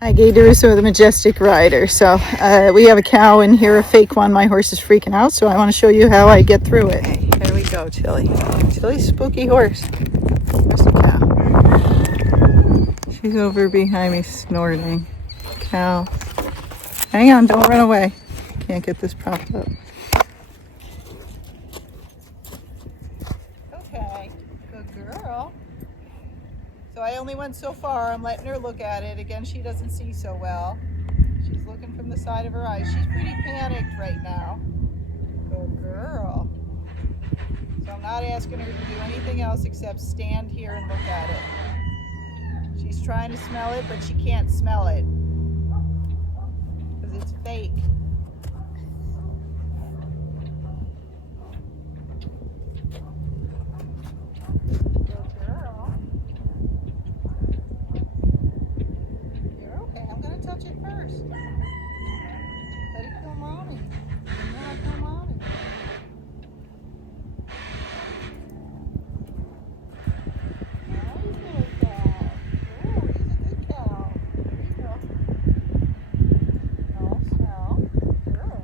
Hi, Gaye DeRusso, the Majestic rider. So we have a cow in here, a fake one. My horse is freaking out, so I want to show you how I get through it. Okay, here we go, Tilly. Tilly's spooky horse. There's the cow. She's over behind me snorting. Cow. Hang on, don't run away. Can't get this propped up. Okay, good girl. So I only went so far. I'm letting her look at it. Again, she doesn't see so well. She's looking from the side of her eyes. She's pretty panicked right now. Good girl. So I'm not asking her to do anything else except stand here and look at it. She's trying to smell it, but she can't smell it because it's fake. Touch it first. Let it feel mommy. And then I feel mommy. Nice little cow. Oh, he's a good cow. There you go. No smell. Girl.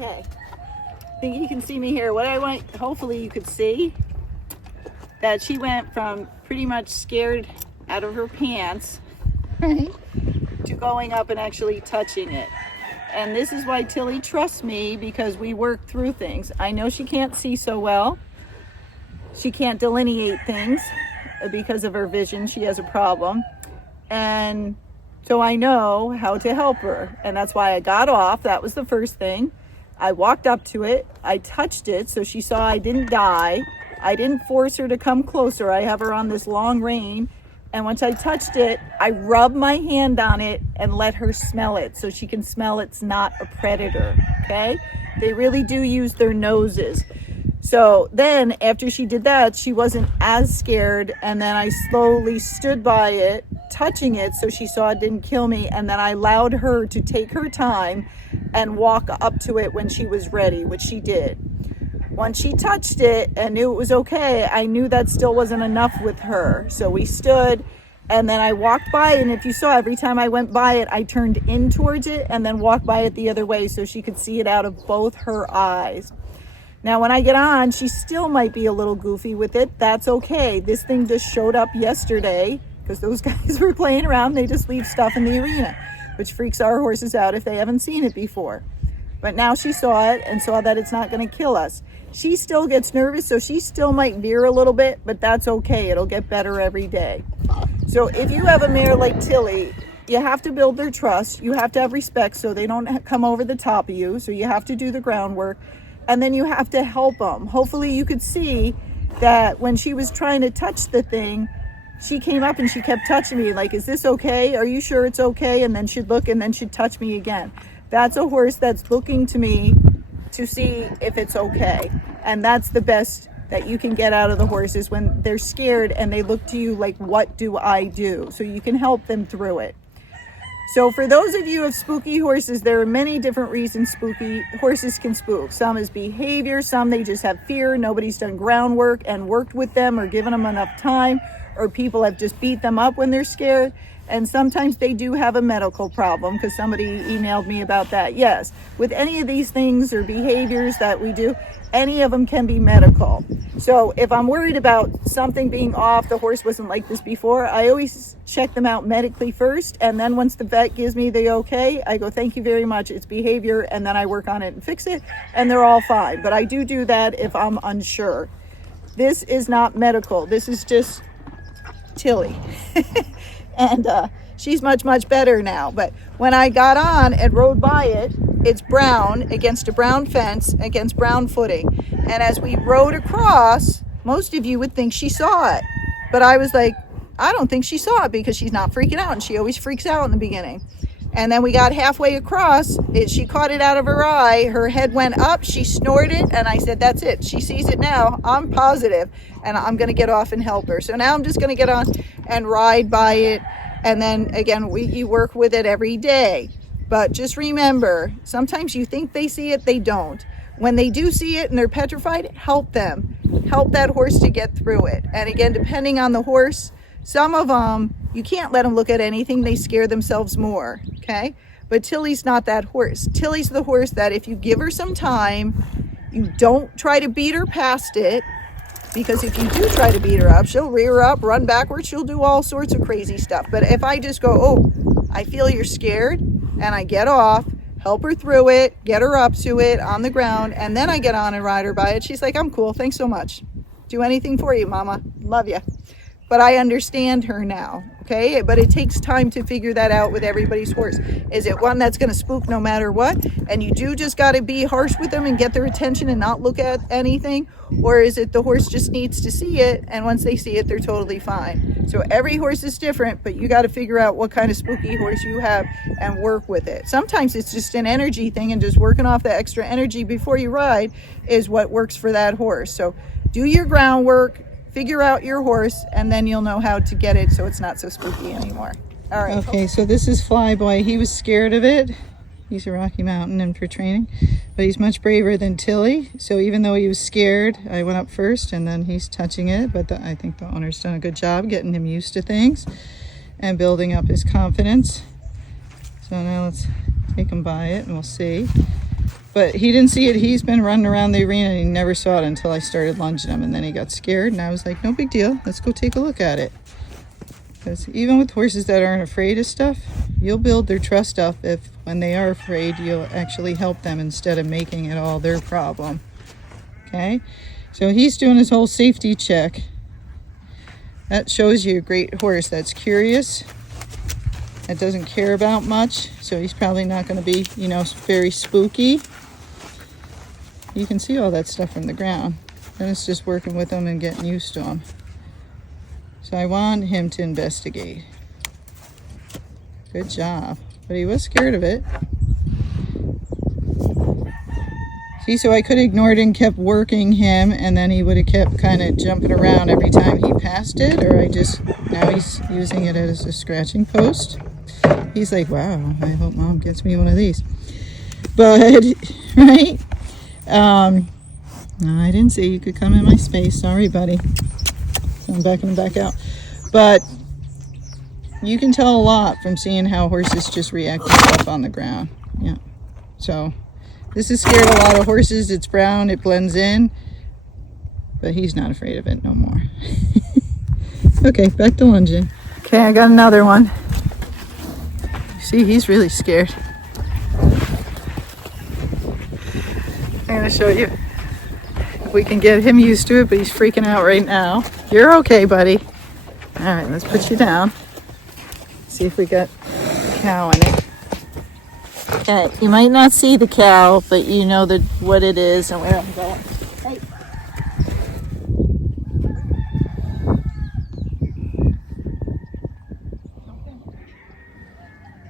Okay, I think you can see me here. What I want, hopefully you could see, that she went from pretty much scared out of her pants, right, to going up and actually touching it. And this is why Tilly trusts me, because we work through things. I know she can't see so well. She can't delineate things because of her vision. She has a problem. And so I know how to help her. And that's why I got off. That was the first thing. I walked up to it. I touched it so she saw I didn't die. I didn't force her to come closer. I have her on this long rein And once I touched it, I rubbed my hand on it and let her smell it so she can smell it's not a predator, okay? They really do use their noses. So then after she did that, she wasn't as scared. And then I slowly stood by it, touching it so she saw it didn't kill me. And then I allowed her to take her time and walk up to it when she was ready, which she did. Once she touched it and knew it was okay, I knew that still wasn't enough with her. So we stood and then I walked by, and if you saw, every time I went by it, I turned in towards it and then walked by it the other way so she could see it out of both her eyes. Now, when I get on, she still might be a little goofy with it. That's okay. This thing just showed up yesterday because those guys were playing around. They just leave stuff in the arena, which freaks our horses out if they haven't seen it before. But now she saw it and saw that it's not going to kill us. She still gets nervous, so she still might veer a little bit, but that's okay. It'll get better every day. So if you have a mare like Tilly, you have to build their trust. You have to have respect so they don't come over the top of you. So you have to do the groundwork, and then you have to help them. Hopefully you could see that when she was trying to touch the thing, she came up and she kept touching me like, is this okay? Are you sure it's okay? And then she'd look and then she'd touch me again. That's a horse that's looking to me to see if it's okay. And that's the best that you can get out of the horses when they're scared and they look to you like, what do I do? So you can help them through it. So for those of you of spooky horses, there are many different reasons spooky horses can spook. Some is behavior, some they just have fear, nobody's done groundwork and worked with them or given them enough time, or people have just beat them up when they're scared. And sometimes they do have a medical problem, because somebody emailed me about that. Yes, with any of these things or behaviors that we do, any of them can be medical. So if I'm worried about something being off, the horse wasn't like this before, I always check them out medically first. And then once the vet gives me the okay, I go, thank you very much, it's behavior. And then I work on it and fix it, and they're all fine. But I do that if I'm unsure. This is not medical. This is just Tilly. And she's much, much better now. But when I got on and rode by it, it's brown against a brown fence, against brown footing. And as we rode across, most of you would think she saw it. But I was like, I don't think she saw it, because she's not freaking out. And she always freaks out in the beginning. And then we got halfway across, she caught it out of her eye. Her head went up, she snorted, and I said, that's it. She sees it now, I'm positive, and I'm going to get off and help her. So now I'm just going to get on and ride by it. And then again, you work with it every day. But just remember, sometimes you think they see it, they don't. When they do see it and they're petrified, help them. Help that horse to get through it. And again, depending on the horse, some of them, you can't let them look at anything. They scare themselves more, okay? But Tilly's not that horse. Tilly's the horse that if you give her some time, you don't try to beat her past it, because if you do try to beat her up, she'll rear up, run backwards, she'll do all sorts of crazy stuff. But if I just go, oh, I feel you're scared, and I get off, help her through it, get her up to it on the ground, and then I get on and ride her by it, she's like, I'm cool, thanks so much. Do anything for you, mama, love you. But I understand her now, okay? But it takes time to figure that out with everybody's horse. Is it one that's going to spook no matter what? And you do just got to be harsh with them and get their attention and not look at anything? Or is it the horse just needs to see it, and once they see it, they're totally fine? So every horse is different, but you got to figure out what kind of spooky horse you have and work with it. Sometimes it's just an energy thing, and just working off the extra energy before you ride is what works for that horse. So do your groundwork, figure out your horse, and then you'll know how to get it so it's not so spooky anymore. All right. Okay, so this is Flyboy. He was scared of it. He's a Rocky Mountain and for training, but he's much braver than Tilly. So even though he was scared, I went up first, and then he's touching it. But I think the owner's done a good job getting him used to things and building up his confidence. So now let's take him by it and we'll see. But he didn't see it. He's been running around the arena and he never saw it until I started lunging him, and then he got scared, and I was like, no big deal, let's go take a look at it. Because even with horses that aren't afraid of stuff, you'll build their trust up if when they are afraid, you'll actually help them instead of making it all their problem. Okay, so he's doing his whole safety check. That shows you a great horse that's curious, that doesn't care about much, so he's probably not going to be, very spooky. You can see all that stuff from the ground. Then it's just working with them and getting used to them. So I want him to investigate. Good job. But he was scared of it. See, so I could have ignored it and kept working him, and then he would have kept kind of jumping around every time he passed it, or now he's using it as a scratching post. He's like, wow, I hope Mom gets me one of these. But, right? No, I didn't say you could come in my space. Sorry, buddy. So I'm backing him back out. But you can tell a lot from seeing how horses just react to stuff on the ground. Yeah. So this has scared a lot of horses. It's brown, it blends in, but he's not afraid of it no more. Okay, back to lunging. Okay, I got another one. See, he's really scared. I'm gonna show you if we can get him used to it, but he's freaking out right now. You're okay, buddy. All right, let's put you down. See if we got a cow in it. Okay, you might not see the cow, but you know what it is and where I'm going. Hey.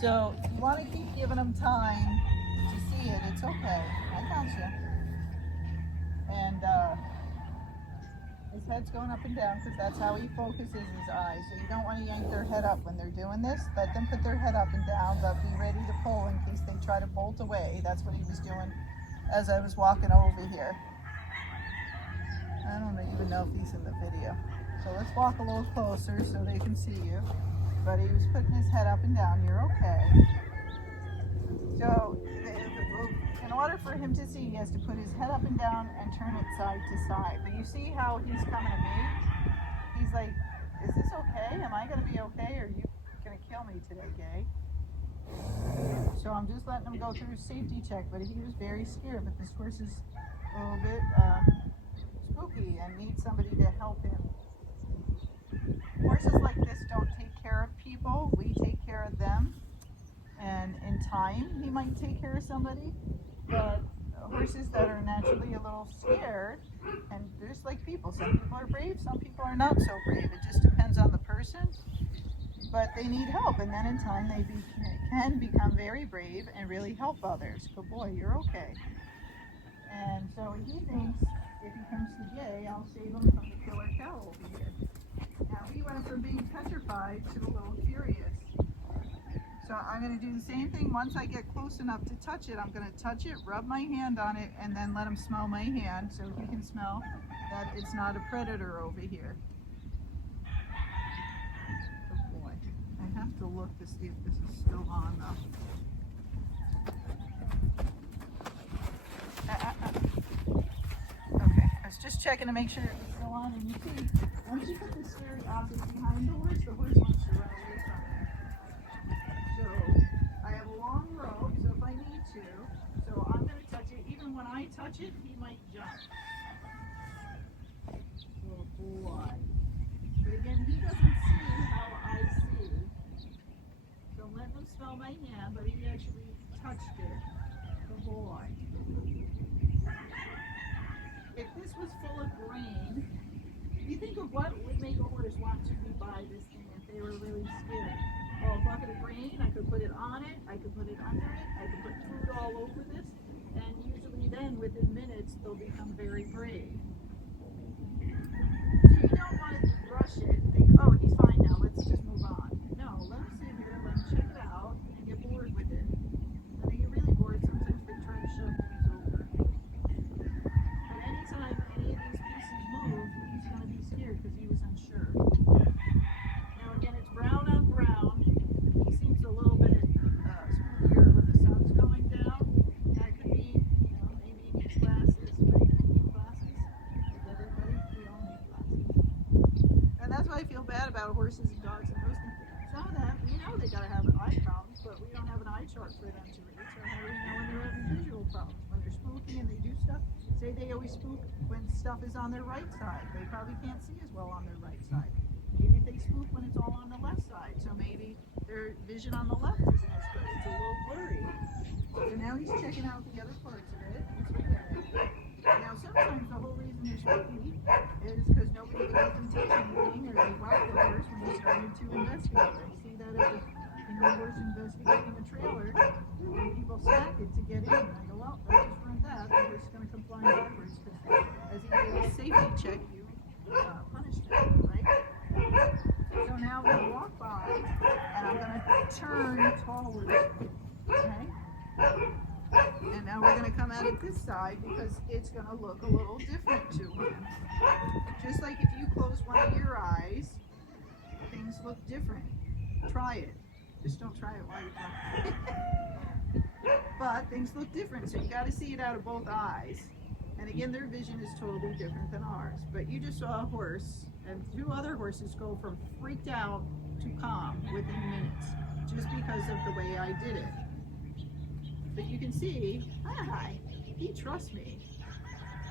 So you want to keep giving him time to see it. It's okay. I got you. And his head's going up and down because that's how he focuses his eyes. So you don't want to yank their head up when they're doing this. Let them put their head up and down, but be ready to pull in case they try to bolt away. That's what he was doing as I was walking over here. I don't even know if he's in the video. So let's walk a little closer so they can see you. But he was putting his head up and down. You're okay. So in order for him to see, he has to put his head up and down and turn it side to side. But you see how he's coming to me? He's like, is this okay? Am I going to be okay? Or are you going to kill me today, Gaye? So I'm just letting him go through his safety check. But he was very scared. But this horse is a little bit spooky and needs somebody to help him. Horses like this don't take care of people. We take care of them. And in time, he might take care of somebody. But horses that are naturally a little scared, and just like people, some people are brave, some people are not so brave. It just depends on the person. But they need help, and then in time they can become very brave and really help others. Good boy, you're okay. And so he thinks if he comes to Gaye, I'll save him from the killer cow over here. Now he went from being petrified to a little curious. So I'm going to do the same thing. Once I get close enough to touch it, I'm going to touch it, rub my hand on it, and then let him smell my hand so he can smell that it's not a predator over here. Good boy. I have to look to see if this is still on though. Okay, I was just checking to make sure it was still on, and you see, once you put the scary object behind the horse wants to run away from it. So I have a long rope, so if I need to, so I'm going to touch it. Even when I touch it, he might jump. Oh boy. But again, he doesn't see how I see. So I'm letting him smell my hand, but he actually touched it. Good boy. If this was full of grain, you think of what would make a horse want to buy this thing if they were really scared. Oh, a bucket of grain, I could put it on it, I could put it under it, I could put food all over this, and usually then within minutes they'll become very brave. So you don't want to rush it and think, oh, he's fine now, let's just move on. No, let him sit here, let him check it out, and get bored with it. When they get really bored, sometimes they try to shove things over. But anytime any of these pieces move, he's going to be scared because he was unsure. Now again, it's brown on brown. He seems a little bit spookier when the sun's going down. That could be, maybe he needs glasses. Right? He needs glasses. Like everybody, we all need glasses. And that's why I feel bad about horses and dogs and those things. Some of them, they gotta have eye problems, but we don't have an eye chart for them to read. So how do we know when they're having visual problems? When they're spooky and they do stuff, say they always spook when stuff is on their right side. They probably can't see as well on their right side. Maybe they spook when it's all on the left side. So maybe their vision on the left isn't as good. It's a little blurry. So now he's checking out the other parts of it. Now sometimes the whole reason they're spooky is because nobody would let them touch anything, or they whack them to investigate. I see that as a horse investigating a trailer, and people smack it to get in. And I go, well, let's just run that. The horse is going to come flying backwards because as he did a safety check, you punished him, right? So now I'm going to walk by, and I'm going to turn towards him, okay? And now we're going to come at it this side because it's going to look a little different to him. Just like if you close one of your eyes, things look different. Try it. Just don't try it while you're talking. But things look different, so you got to see it out of both eyes. And again, their vision is totally different than ours. But you just saw a horse and 2 other horses go from freaked out to calm within minutes just because of the way I did it. But you can see, hi, he trusts me.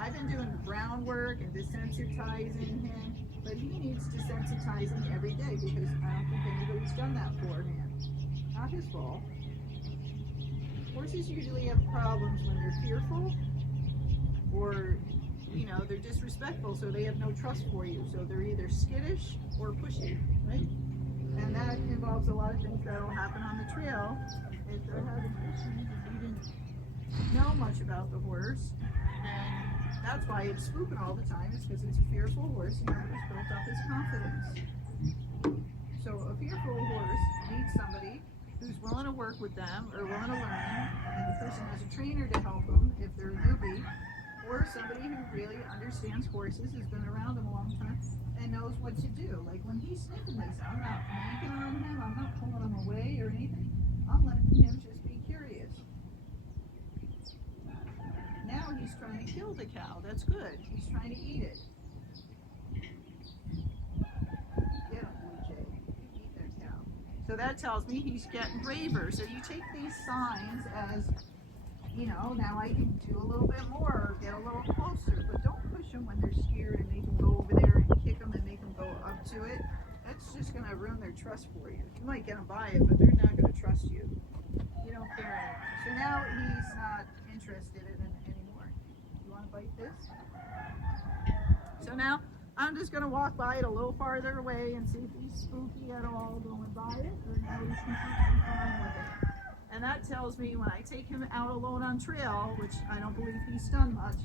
I've been doing groundwork and desensitizing him, but he needs desensitizing every day because I don't think anybody's done that for him. Not his fault. Horses usually have problems when they're fearful or, you know, they're disrespectful, so they have no trust for you. So they're either skittish or pushy, right? And that involves a lot of things that will happen on the trail if they're having issues if you didn't know much about the horse. And that's why it's spooking all the time. It's because it's a fearful horse and it's built up his confidence. So a fearful horse needs somebody who's willing to work with them or willing to learn, and the person has a trainer to help them if they're a newbie, or somebody who really understands horses, has been around them a long time, and knows what to do. Like when he's sniffing this, I'm not yanking on him, I'm not pulling him away or anything. I'm letting him just be curious. Now he's trying to kill the cow. That's good. He's trying to eat it. Get him, BJ. Eat that cow. So that tells me he's getting braver. So you take these signs as, you know, now I can do a little bit more or get a little closer. But don't push them when they're scared and make them go over there and kick them and make them go up to it. That's just going to ruin their trust for you. You might get them by it, but they're not going to trust you. You don't care anymore. So now he's not interested in it anymore. You want to bite this? So now I'm just going to walk by it a little farther away and see if he's spooky at all going by it, or now he's completely fine with it. And that tells me when I take him out alone on trail, which I don't believe he's done much.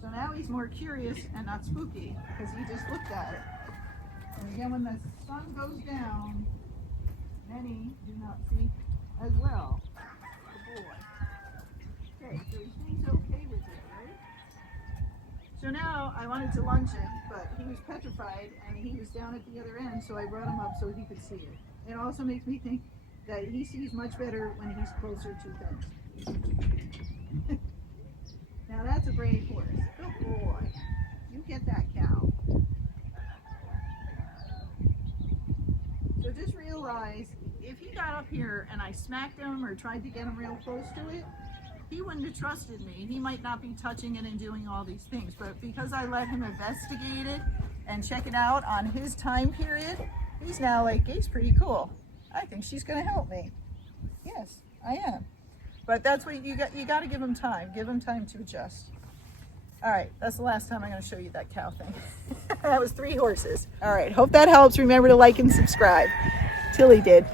So now he's more curious and not spooky because he just looked at it. And again, when the sun goes down, many do not see as well. The boy. Okay, so he seems okay with it, right? So now I wanted to lunge him, but he was petrified and he was down at the other end, so I brought him up so he could see it. It also makes me think that he sees much better when he's closer to things. Now that's a brave horse. Good boy. You get that cow. So just realize, if he got up here and I smacked him or tried to get him real close to it, he wouldn't have trusted me. He might not be touching it and doing all these things, but because I let him investigate it and check it out on his time period, he's now like, Gay's pretty cool. I think she's going to help me. Yes, I am. But that's what you got to give him time. Give him time to adjust. All right, that's the last time I'm going to show you that cow thing. That was 3 horses. All right, hope that helps. Remember to like and subscribe. Tilly did.